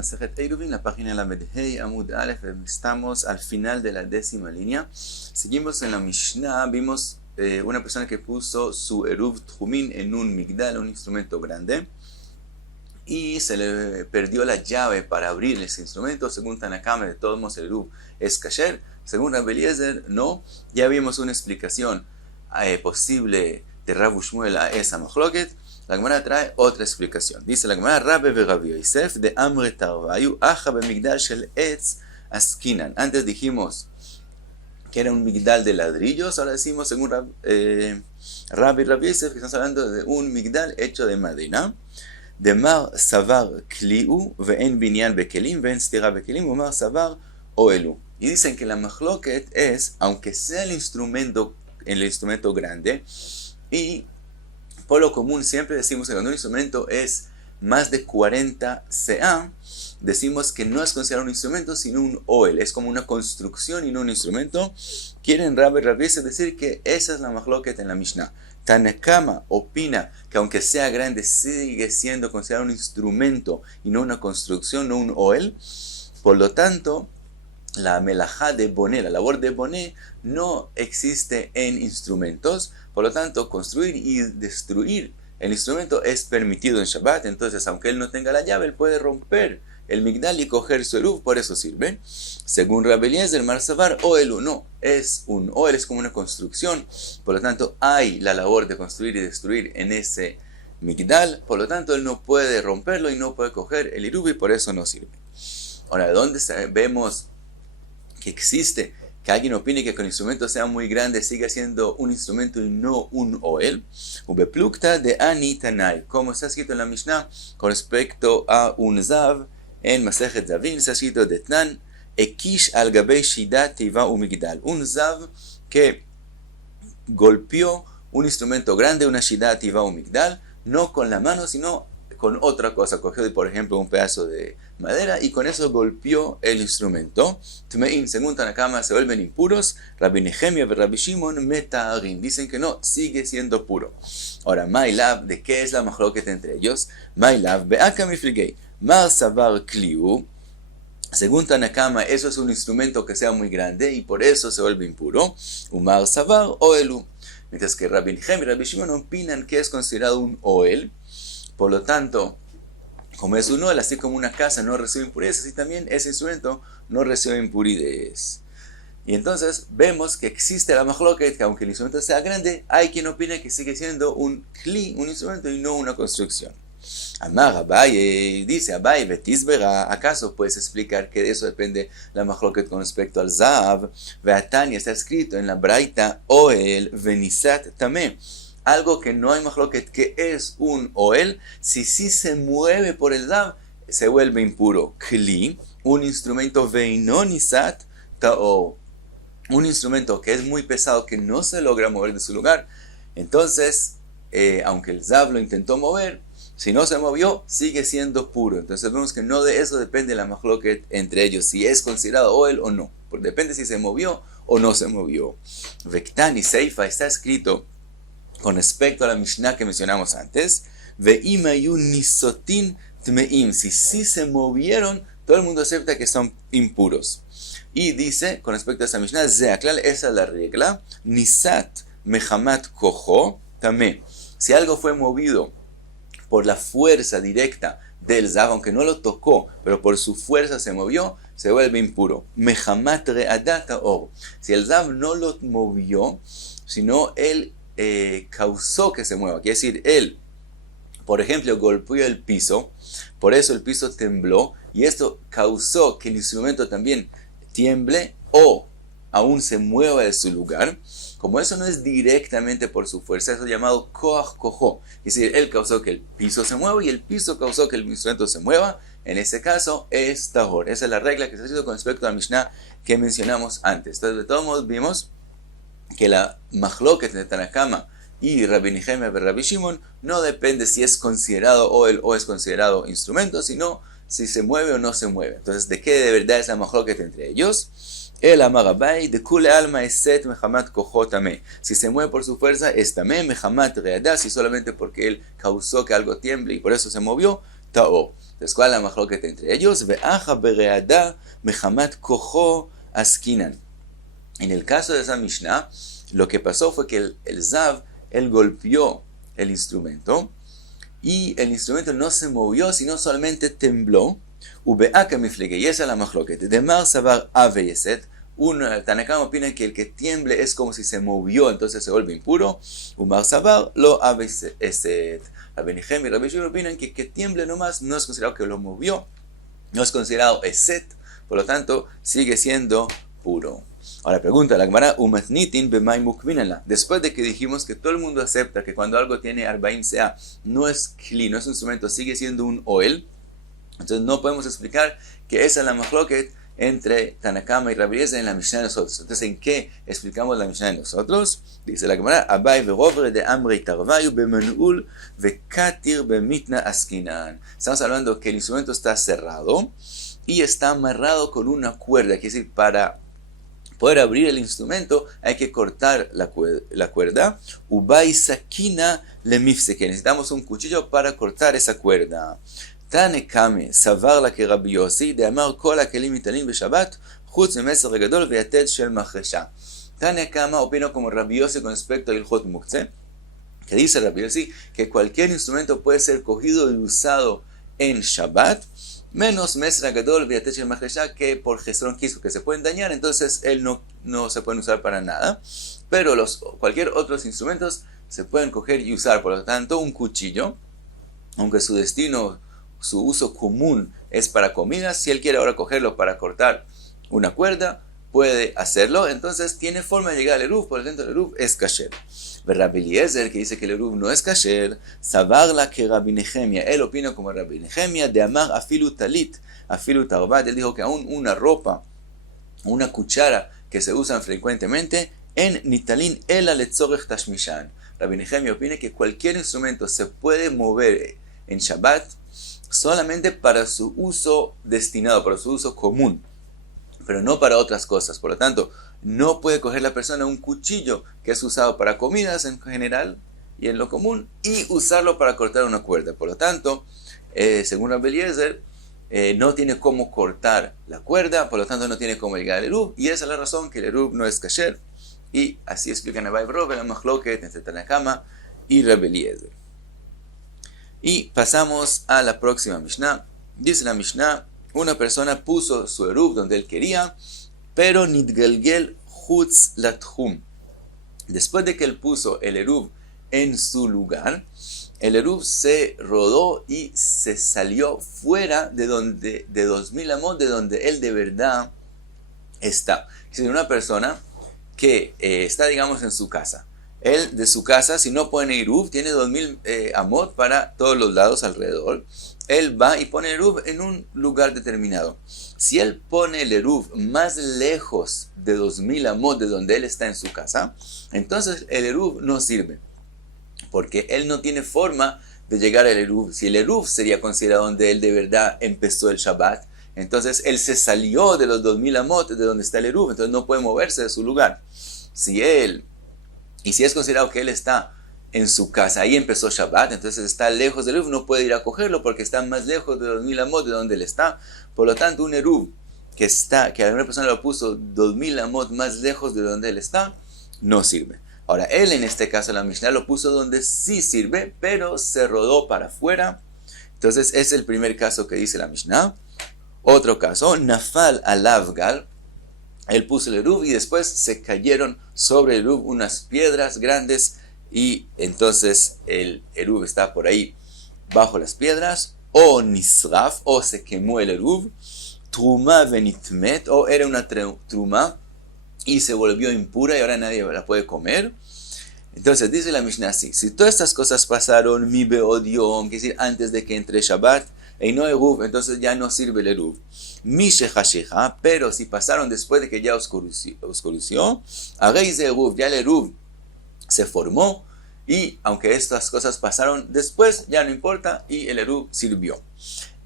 Masejet Eruvin, la página Lamed-Hei Amud Aleph. Estamos al final de la 10ª línea. Seguimos en la Mishnah. Vimos una persona que puso su Eruv Tjumin en un migdal, un instrumento grande, y se le perdió la llave para abrir ese instrumento. Según Tanakama, de todos modos el Eruv es kasher. Según Rabbi Eliezer, no. Ya vimos una explicación posible de Rav Shmuel a esa machloket. La Gemara trae otra explicación. Dice la Gemara, Rabbe ve Rabbi Yosef de Amre Tarvayu aja be migdal shel etz askinan. Antes dijimos que era un migdal de ladrillos, ahora decimos según Rabbi Yosef que estamos hablando de un migdal hecho de madera. De mar savar kliu ve'en binyan bekelim ve'en stira bekelim umar savar oelu. Y dicen que la machloket es, aunque sea el instrumento grande, y por lo común siempre decimos que cuando un instrumento es más de 40 CA, decimos que no es considerado un instrumento sino un oel, es como una construcción y no un instrumento. Quieren Rabbi decir que esa es la machloket en la Mishnah. Tanakama opina que aunque sea grande sigue siendo considerado un instrumento y no una construcción, no un oel. Por lo tanto, la melajá de boné, la labor de boné, no existe en instrumentos. Por lo tanto, construir y destruir el instrumento es permitido en Shabbat. Entonces, aunque él no tenga la llave, él puede romper el migdal y coger su eruv, por eso sirve. Según Rabbi Eliezer, mar savar oelu, no, es un oel, es como una construcción. Por lo tanto, hay la labor de construir y destruir en ese migdal. Por lo tanto, él no puede romperlo y no puede coger el eruv y por eso no sirve. Ahora, ¿de dónde vemos que existe que alguien opine que con el instrumento sea muy grande sigue siendo un instrumento y no un oel? Ubeplukta de ani tanai, como está escrito en la Mishnah con respecto a un zav en Masejet Zavin, está escrito de Tnan ekish al gabei shida tiva umigdal, un zav que golpeó un instrumento grande, una shida tiva umigdal, no con la mano sino con otra cosa, cogió por ejemplo un pedazo de madera y con eso golpeó el instrumento. Tmeim, según Tanakama, se vuelven impuros. Rabbi Nehemia y Rabbi Shimon metarin, dicen que no, sigue siendo puro. Ahora, Mailav, ¿de qué es la machloket entre ellos? Mailav, be'aka mifligei, mar savar kliu. Según Tanakama, eso es un instrumento que sea muy grande y por eso se vuelve impuro. Umar savar oelu. Mientras que Rabbi Nehemia y Rabbi Shimon opinan que es considerado un oel. Por lo tanto, como es un oel, así como una casa no recibe impurezas, así también ese instrumento no recibe impurezas. Y entonces vemos que existe la machloket, que aunque el instrumento sea grande, hay quien opina que sigue siendo un kli, un instrumento y no una construcción. Amar Abaye, dice Abaye, Betisbera, ¿acaso puedes explicar que de eso depende la machloket con respecto al zav? Veatania está escrito en la braita, oel venisat tamé. Algo que no hay machloket, que es un oel, si sí se mueve por el zav, se vuelve impuro. Kli, un instrumento veinonisat ta'o, un instrumento que es muy pesado, que no se logra mover de su lugar. Entonces, aunque el zav lo intentó mover, si no se movió, sigue siendo puro. Entonces vemos que no de eso depende la machloket entre ellos, si es considerado oel o no. Depende si se movió o no se movió. Vektani Seifa está escrito con respecto a la Mishnah que mencionamos antes, ve'im hayu nisotin tmeim, si sí se movieron, todo el mundo acepta que son impuros. Y dice, con respecto a esa Mishnah, zeaklal, esa es la regla, nisat mehamat kojo tamé. Si algo fue movido por la fuerza directa del zav, aunque no lo tocó, pero por su fuerza se movió, se vuelve impuro. Mehamat re'adat or. Si el zav no lo movió, sino él causó que se mueva, quiere decir, él, por ejemplo, golpeó el piso, por eso el piso tembló, y esto causó que el instrumento también tiemble o aún se mueva de su lugar. Como eso no es directamente por su fuerza, eso es llamado koach kojo, es decir, él causó que el piso se mueva y el piso causó que el instrumento se mueva. En ese caso es tahor. Esa es la regla que se ha hecho con respecto a la Mishnah que mencionamos antes. Entonces, de todos modos, vimos que la machloket de Tanakama y Rabbi Nehemia y Rabbi Shimon no depende si es considerado oel o es considerado instrumento, sino si se mueve o no se mueve. Entonces, ¿de qué de verdad es la machloket entre ellos? El amar Abaye, de kule alma eset mehamat kojo tamé. Si se mueve por su fuerza, es tamé, mehamat readah, si solamente porque él causó que algo tiemble y por eso se movió, taor. Entonces, ¿cuál es la machloket entre ellos? Ve'acha bereada mechamat kocho askinan. En el caso de esa Mishnah, lo que pasó fue que el Zav, él golpeó el instrumento y el instrumento no se movió, sino solamente tembló. Ube'aka miflege, y esa es la machloket. De Mar Savar Ave Yeset, un Tanakama opina que el que tiemble es como si se movió, entonces se vuelve impuro. Umar Savar lo Ave Yeset. Rabbi Nehem y Rabbi Shimon opinan que tiemble nomás no es considerado que lo movió, no es considerado Eset, por lo tanto sigue siendo puro. Ahora pregunta la Gemara, después de que dijimos que todo el mundo acepta que cuando algo tiene 40 sea no es kli, no es un instrumento, sigue siendo un oel, entonces no podemos explicar que esa es la machloket entre Tanakama y Rabbi Eliezer en la Mishnah de nosotros. Entonces, ¿en qué explicamos la Mishnah de nosotros? Dice la Gemara, Abai verovre de Amrei Tarvayu bemenul vekatir bemitna askinan. Estamos hablando que el instrumento está cerrado y está amarrado con una cuerda, quiere decir, para poder abrir el instrumento hay que cortar la cuerda. Ubai sakina lemifseke. Necesitamos un cuchillo para cortar esa cuerda. Tanekame savar la que Rabbi Yossi de amar kol hakelim mitalim beshabbat chutz memeser gadol veyated shel machresha. Tanekama opina como Rabbi Yossi con respecto al Ilhot Muktzeh, que dice Rabbi Yossi que cualquier instrumento puede ser cogido y usado en Shabbat, menos Mesra Gadol Viatech el Mahresha, que por Gesrón quiso que se pueden dañar, entonces él no se pueden usar para nada. Pero cualquier otros instrumentos se pueden coger y usar. Por lo tanto, un cuchillo, aunque su uso común es para comida, si él quiere ahora cogerlo para cortar una cuerda, puede hacerlo. Entonces tiene forma de llegar al eruv, por lo tanto el eruv es kasher. Rabbi Eliezer, que dice que el eruv no es kasher, sabarla que Rabbi Nehemia, él opina como Rabbi Nehemia, de amar afilu talit, afilu tarbat, él dijo que aún una ropa, una cuchara que se usan frecuentemente, en nitalin ela letzorech tashmishan. Rabbi Nehemia opina que cualquier instrumento se puede mover en Shabbat solamente para su uso destinado, para su uso común, pero no para otras cosas. Por lo tanto, no puede coger la persona un cuchillo que es usado para comidas en general y en lo común y usarlo para cortar una cuerda. Por lo tanto, según Rabbi Eliezer, no tiene cómo cortar la cuerda, por lo tanto no tiene cómo llegar al eruv, y esa es la razón que el eruv no es kasher. Y así explican a Baibrov, la machloket entre Tanakama y Rabbi Eliezer. Y pasamos a la próxima Mishnah. Dice la Mishnah, una persona puso su eruv donde él quería, pero nitgelgel chutz latchum. Después de que él puso el eruv en su lugar, el eruv se rodó y se salió fuera de 2000 amot, de donde él de verdad está. Es decir, una persona que está, digamos, en su casa. Él, de su casa, si no pone eruv, tiene 2000 amot para todos los lados alrededor. Él va y pone el eruv en un lugar determinado. Si él pone el eruv más lejos de 2000 amot de donde él está en su casa, entonces el eruv no sirve, porque él no tiene forma de llegar al eruv. Si el eruv sería considerado donde él de verdad empezó el Shabbat, entonces él se salió de los 2000 amot de donde está el eruv, entonces no puede moverse de su lugar. Si es considerado que él está en su casa, ahí empezó Shabbat, entonces está lejos del eruv, no puede ir a cogerlo porque está más lejos de 2000 amot de donde él está. Por lo tanto, un eruv que alguna persona lo puso 2000 amot más lejos de donde él está, no sirve. Ahora, él en este caso, la Mishnah lo puso donde sí sirve, pero se rodó para afuera. Entonces, es el primer caso que dice la Mishnah. Otro caso, Nafal alavgal, él puso el eruv y después se cayeron sobre el eruv unas piedras grandes y entonces el eruv está por ahí bajo las piedras, o nisraf, o se quemó el eruv, truma venitmet, o era una truma y se volvió impura y ahora nadie la puede comer. Entonces dice la Mishnah así: si todas estas cosas pasaron mi beodiom, quiere decir antes de que entre Shabbat, y no eruv, entonces ya no sirve el eruv. Mi shechashecha, pero si pasaron después de que ya oscureció, haréis de eruv, ya el eruv se formó, y aunque estas cosas pasaron después, ya no importa, y el eruv sirvió.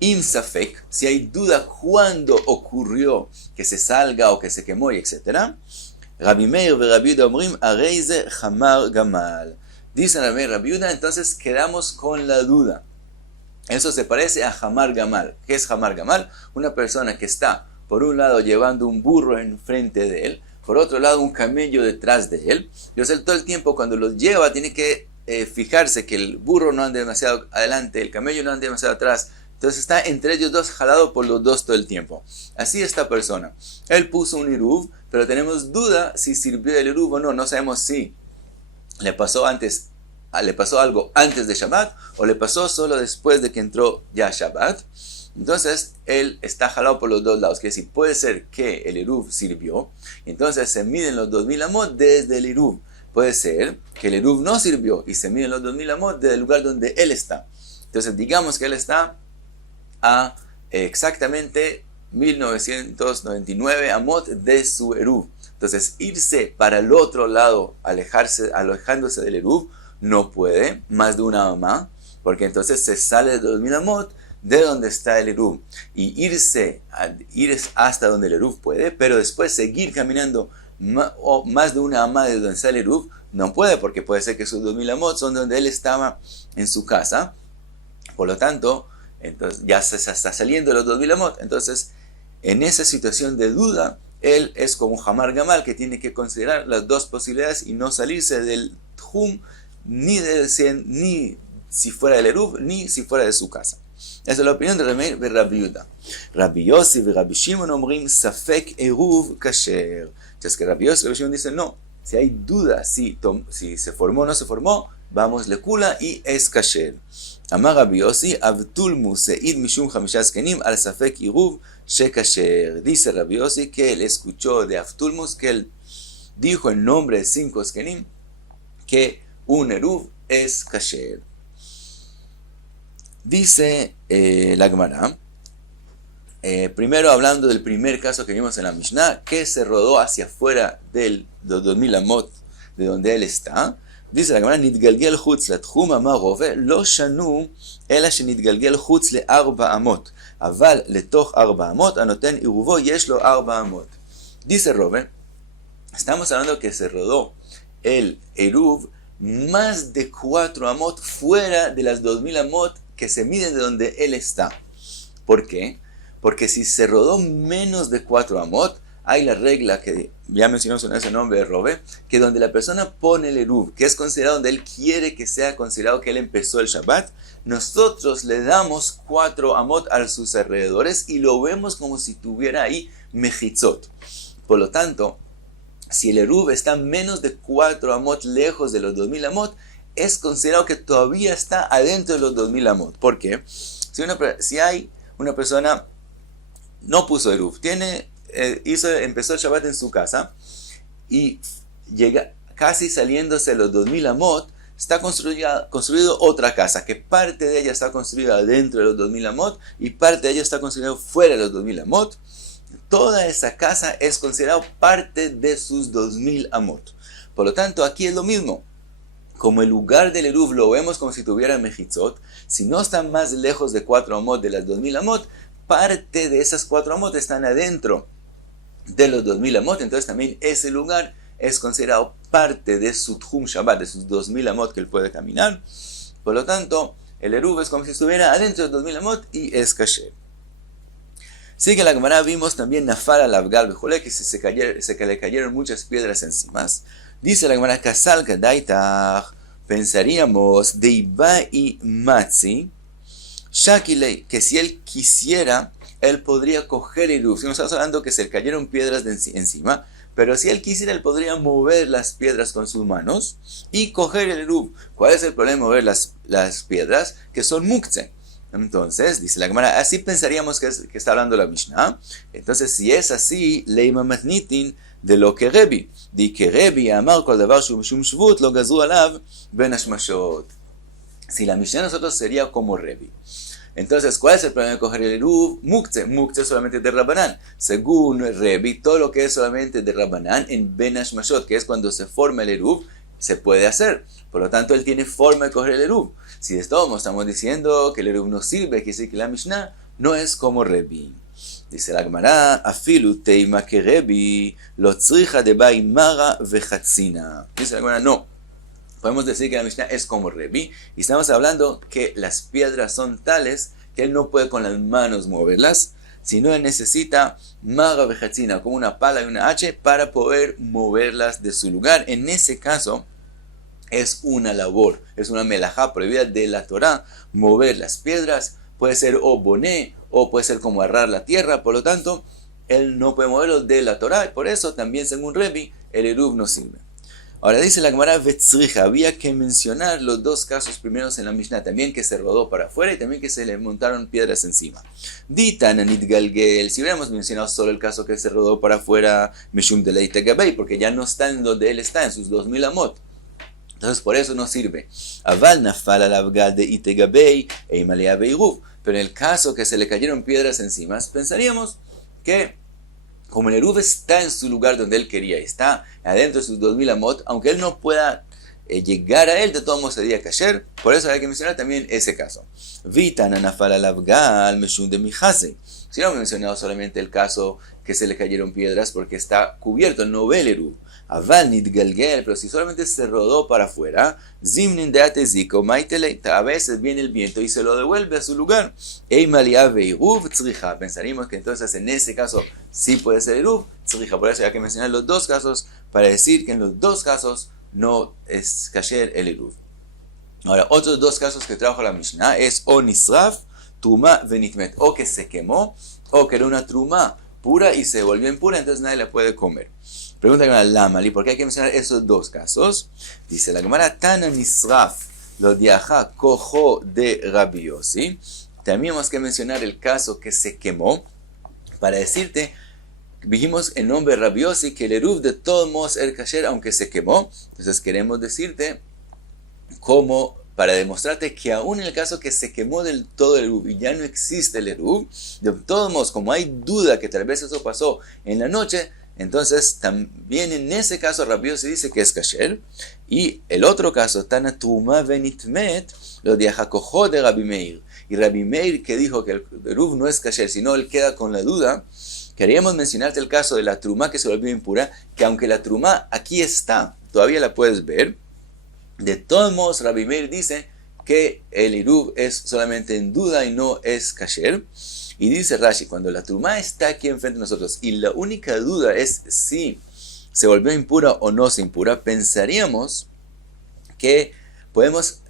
Im safek, si hay duda cuándo ocurrió que se salga o que se quemó, y etc. Rabbi Meir y Rabbi Yehuda omrim, areize hamar gamal. Dicen Rabbi Meir y Rabbi Yehuda, entonces quedamos con la duda. Eso se parece a Hamar Gamal. ¿Qué es Hamar Gamal? Una persona que está, por un lado, llevando un burro enfrente de él, por otro lado, un camello detrás de él. Entonces, él todo el tiempo, cuando los lleva, tiene que fijarse que el burro no ande demasiado adelante, el camello no ande demasiado atrás. Entonces, está entre ellos dos, jalado por los dos todo el tiempo. Así esta persona. Él puso un Eruv, pero tenemos duda si sirvió el Eruv o no. No sabemos si le pasó algo antes de Shabbat o le pasó solo después de que entró ya Shabbat. Entonces él está jalado por los dos lados, que decir, puede ser que el Eruv sirvió, entonces se miden los 2000 amot desde el Eruv. Puede ser que el Eruv no sirvió y se miden los 2000 amot desde el lugar donde él está. Entonces digamos que él está a exactamente 1999 amot de su Eruv. Entonces irse para el otro lado, alejándose del Eruv, no puede, más de una amá, porque entonces se sale de 2000 amot de donde está el Eruv. Y ir hasta donde el Eruv puede, pero después seguir caminando más de una amá de donde está el Eruv, no puede, porque puede ser que sus 2000 amot son donde él estaba en su casa. Por lo tanto, entonces ya se está saliendo de los 2000 amot. Entonces, en esa situación de duda, él es como un Hamar Gamal que tiene que considerar las dos posibilidades y no salirse del Tjum, ni si fuera del Eruv, ni si fuera de su casa. Esa es la opinión de Rabbi Yehuda. Rabbi Yossi y Rabbi Shimon omrim Safek Eruv Kasher. Entonces que Rabbi Yossi y Rabbi Shimon dicen no, si hay duda si se formó o no se formó, vamos lekula y es Kasher. Amar Rabbi Yossi, Avtulmu seid mishum chamisha zkenim al Safek Eruv shekasher. Dice Rabbi Yossi que él escuchó de Avtulmus, que él dijo en nombre de 5 zkenim que un Eruv es Kasher. Dice la Gemara, primero hablando del primer caso que vimos en la Mishnah, que se rodó hacia afuera de los 2000 amot de donde él está. Dice la Gemara, נתגלגל חוץ לתחום, אמר רובה, לא שנו, אלא שנתגלגל חוץ ל4 אמות, אבל לתוך 4 אמות, הנותן עירובו, יש לו 4 אמות. Dice Robe, estamos hablando que se rodó el Eruv más de 4 amot fuera de las 2000 amot que se miden de donde él está. ¿Por qué? Porque si se rodó menos de 4 amot, hay la regla que ya mencionamos en ese nombre de Robe, que donde la persona pone el Eruv, que es considerado donde él quiere que sea considerado que él empezó el Shabbat, nosotros le damos 4 amot a sus alrededores y lo vemos como si tuviera ahí mejitzot. Por lo tanto, si el Eruv está menos de 4 amot lejos de los 2000 amot, es considerado que todavía está adentro de los 2000 amot. ¿Por qué? Si hay una persona no puso Eruv, empezó el Shabbat en su casa y llega casi saliéndose de los 2000 amot, está construido otra casa, que parte de ella está construida dentro de los 2000 amot y parte de ella está construida fuera de los 2000 amot. Toda esa casa es considerada parte de sus 2000 amot. Por lo tanto, aquí es lo mismo. Como el lugar del Eruv lo vemos como si tuviera mejitzot, si no están más lejos de 4 amot de las 2000 amot, parte de esas 4 amot están adentro de los 2000 amot, entonces también ese lugar es considerado parte de su Tjum Shabbat, de sus 2000 amot que él puede caminar. Por lo tanto, el Eruv es como si estuviera adentro de los 2000 amot y es kasher. Sigue la Gemara, vimos también Nafar al Abgal Bejole, que se le cayeron muchas piedras encima. Dice la Gemara, Kasal Kadaitach, pensaríamos, Deiba y Matzi, Shakilei, que si él quisiera, él podría coger el Eruv. Si no estamos hablando que se le cayeron piedras encima, pero si él quisiera, él podría mover las piedras con sus manos y coger el Eruv. ¿Cuál es el problema de mover las piedras? Que son muktzeh. Entonces, dice la Gemara, así pensaríamos que está hablando la Mishnah. Entonces, si es así, leima matnitin de lo que Rebi. Di que Rebi amar kol davar shu mishum shvut lo gazru alav ben hashmashot. Si la Mishnah de nosotros sería como Rebi. Entonces, ¿cuál es el problema de coger el Eruv? Muktzeh. Muktzeh solamente de Rabbanán. Según Rebi, todo lo que es solamente de Rabbanán en Ben Hashmashot, que es cuando se forma el Eruv, se puede hacer. Por lo tanto, él tiene forma de coger el Eruv. Si de esto estamos diciendo que el Eruv no sirve, quiere decir que la Mishnah no es como Rebi. Dice la Gemara, afilu teima que Rebi lo tzricha de bai mara vechatzina. Dice la Gemara, no. podemos decir que la Mishnah es como Rebi, y estamos hablando que las piedras son tales que él no puede con las manos moverlas, sino él necesita maga vejatzina, como una pala y una hacha, para poder moverlas de su lugar. En ese caso, es una labor, es una melajá prohibida de la Torá, mover las piedras, puede ser o boné, o puede ser como agarrar la tierra, por lo tanto, él no puede moverlo de la Torá, y por eso también, según Rebi, el eruv no sirve. Ahora dice la Gemara Vetzricha, había que mencionar los dos casos primeros en la Mishnah, también que se rodó para afuera y también que se le montaron piedras encima. Ditan anit galgel, si hubiéramos mencionado solo el caso que se rodó para afuera, Meshum de Leite Gabei, porque ya no está en donde él está, en sus 2000 amot. Entonces por eso no sirve. Aval nafal al de Ite Gabei, Eimalea Beiruf. Pero en el caso que se le cayeron piedras encima, pensaríamos que como el eruv está en su lugar donde él quería, está adentro de sus 2000 amot, aunque él no pueda llegar a él, de todos modos sería kasher. Por eso hay que mencionar también ese caso. Vitan anafal alabgal meshum de mijase. Si no hemos mencionado solamente el caso que se le cayeron piedras porque está cubierto, no ve el eruv. Aval nidgalgel, pero si solamente se rodó para afuera, zimnin de ateziko maiteleita, a veces viene el viento y se lo devuelve a su lugar. Eimalia veiruv tzricha. Pensaríamos que entonces en ese caso sí puede ser eruv tzricha. Por eso hay que mencionar los dos casos para decir que en los dos casos no es kasher el eruv. Ahora, otros dos casos que trajo la Mishnah es o nisraf, truma venitmet, o que se quemó, o que era una truma pura y se volvió impura, entonces nadie la puede comer. Pregunta a Lama, ¿por qué hay que mencionar esos dos casos? Dice la Gemara, Tana nisraf, lo diaja cojo de Rabbi Yossi. También tenemos que mencionar el caso que se quemó, para decirte, dijimos en nombre de Rabbi Yossi que el eruv de todos modos era kasher aunque se quemó. Entonces queremos decirte cómo, para demostrarte que aún en el caso que se quemó del todo el eruv y ya no existe el eruv, de todos modos, como hay duda que tal vez eso pasó en la noche, entonces también en ese caso Rabbi Yossi dice que es kasher. Y el otro caso, Tana Truma Venitmet, lo de Jacojo de Rabbi Meir. Y Rabbi Meir que dijo que el eruv no es kasher, sino él queda con la duda. Queríamos mencionarte el caso de la truma que se volvió impura, que aunque la truma aquí está, todavía la puedes ver. De todos modos, Rabbi Meir dice que el eruv es solamente en duda y no es kasher. Y dice Rashi, cuando la truma está aquí enfrente de nosotros y la única duda es si se volvió impura o no se impura, pensaríamos que podemos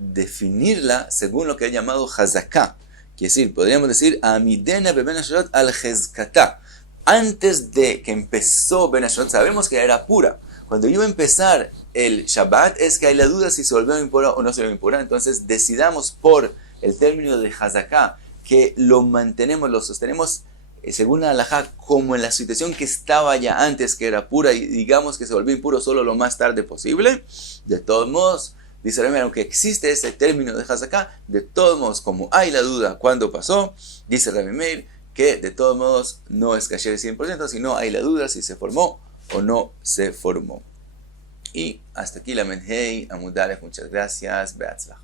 definirla según lo que he llamado hazaká. Quiere decir, podríamos decir, Amidena be Ben Hashanot al Hezkatá. Antes de que empezó Ben Hashanot, sabemos que era pura. Cuando iba a empezar el Shabbat, es que hay la duda si se volvió impura o no se volvió impura. Entonces, decidamos por el término de hazaká que lo mantenemos, lo sostenemos según la halajá, como en la situación que estaba ya antes, que era pura, y digamos que se volvió impuro solo lo más tarde posible. De todos modos, dice Rabbi Meir, aunque existe ese término de hazaká, de todos modos, como hay la duda cuándo pasó, dice Rabbi Meir que de todos modos no es kasher 100%, sino hay la duda si se formó o no se formó. Y hasta aquí la Menhei Amud Aleph. Muchas gracias. Beatzlacha.